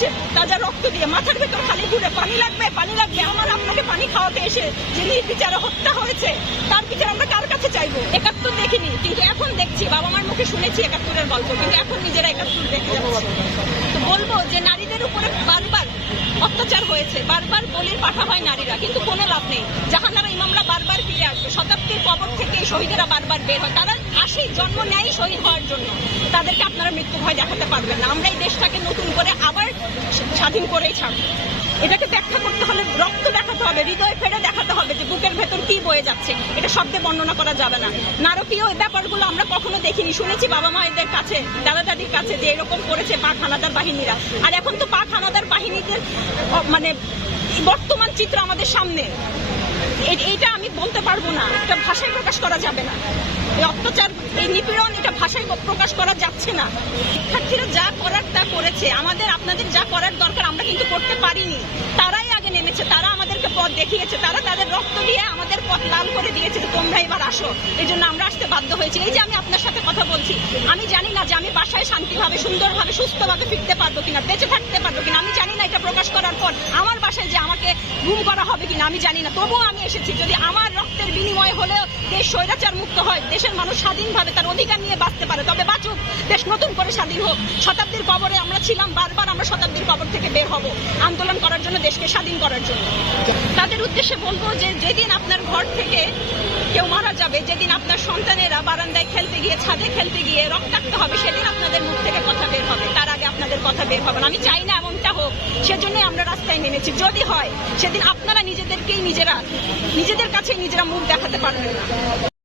যাচ্ছে তাজা রক্ত দিয়ে মাথার ভেতর খালি ঘুরে পানি লাগবে পানি লাগবে। আমার আপনাকে পানি খাওয়াতে এসে যিনি বিচারে হত্যা হয়েছে, তার বিচার আমরা কার কাছে চাইব? একাত্তর দেখিনি, কিন্তু এখন দেখছি বাবা মার মুখে শুনেছি একাত্তরের গল্প, কিন্তু এখন নিজেরা একাত্তর দেখে যাচ্ছে। তো বলব যে নারীদের উপরে বারবার অত্যাচার হয়েছে, বারবার বলির পাঠা হয় নারীরা, কিন্তু কোনো লাভ নেই। জাহানারা ইমামরা বারবার ফিরে আসবে, শতাব্দীর কবর থেকে শহীদেরা বারবার বের হয়। তারা আসেই জন্ম নেয় শহীদ হওয়ার জন্য। তাদেরকে আপনারা মৃত্যু ভয় দেখাতে পারবেন না। আমরা এই দেশটাকে নতুন করে স্বাধীন করেই ছাড়বো। এটাকে ব্যাখ্যা করতে হলে রক্ত দেখাতে হবে, হৃদয় ফেড়ে দেখাতে হবে যে বুকের ভেতর কি বয়ে যাচ্ছে। এটা শব্দে বর্ণনা করা যাবে না। নারকীয় ব্যাপারগুলো আমরা কখনো দেখিনি। শুনেছি বাবা মায়েদের কাছে দাদা দাদির কাছে যে এরকম করেছে পাক হানাদার বাহিনীরা। আর এখন তো পাক হানাদার বাহিনীদের মানে বর্তমান চিত্র আমাদের সামনে। এইটা আমি বলতে পারব না। এটা ভাষায় প্রকাশ করা যাবে না। এই অত্যাচার, এই নিপীড়ন, এটা ভাষায় প্রকাশ করা যাচ্ছে না। শিক্ষার্থীরা যা করার তা করেছে। আমাদের, আপনাদের যা করার দরকার, আমরা কিন্তু করতে পারিনি। তারাই আগে নেমেছে, তারা আমাদেরকে পথ দেখিয়েছে, তারা তাদের রক্ত দিয়ে আমাদের পথ লাল করে দিয়েছে তোমরা এবার আসো। এই জন্য আমরা আসতে বাধ্য হয়েছি। এই যে আমি আপনার সাথে কথা বলছি, আমি জানি না যে আমি বাসায় শান্তিভাবে, সুন্দরভাবে, সুস্থভাবে ফিরতে পারব কিনা, বেঁচে থাকতে পারব কিনা। আমি জানি না এটা প্রকাশ করার পর আমার বাসায় আমাকে গুম করা হবে কিনা আমি জানি না। তবুও আমি এসেছি, যদি আমার রক্তের বিনিময় হলেও দেশ স্বৈরাচার মুক্ত হয়, দেশের মানুষ স্বাধীনভাবে তার অধিকার নিয়ে বাঁচতে পারে, তবে বাঁচুক, দেশ নতুন করে স্বাধীন হোক। শতাব্দীর কবরে আমরা ছিলাম, বারবার আমরা শতাব্দীর কবর থেকে বের হব, আন্দোলন করার জন্য, দেশকে স্বাধীন করার জন্য। তাদের উদ্দেশ্যে বলব যে, যেদিন আপনার ঘর থেকে কেউ মারা যাবে, যেদিন আপনার সন্তানেরা বারান্দায় খেলতে গিয়ে, ছাদে খেলতে গিয়ে রক্তাক্ত হবে, সেদিন আপনাদের মুখ থেকে কথা বের হবে, তার আগে আপনাদের কথা বের হবে না। আমি চাই না এমনটা হোক সেজন্যই আমরা রাস্তায় নেমেছি। যদি হয়, সেদিন আপনারা নিজেদেরকেই নিজেরা নিজেদের কাছে নিজেরা মুখ দেখাতে পারবেন না।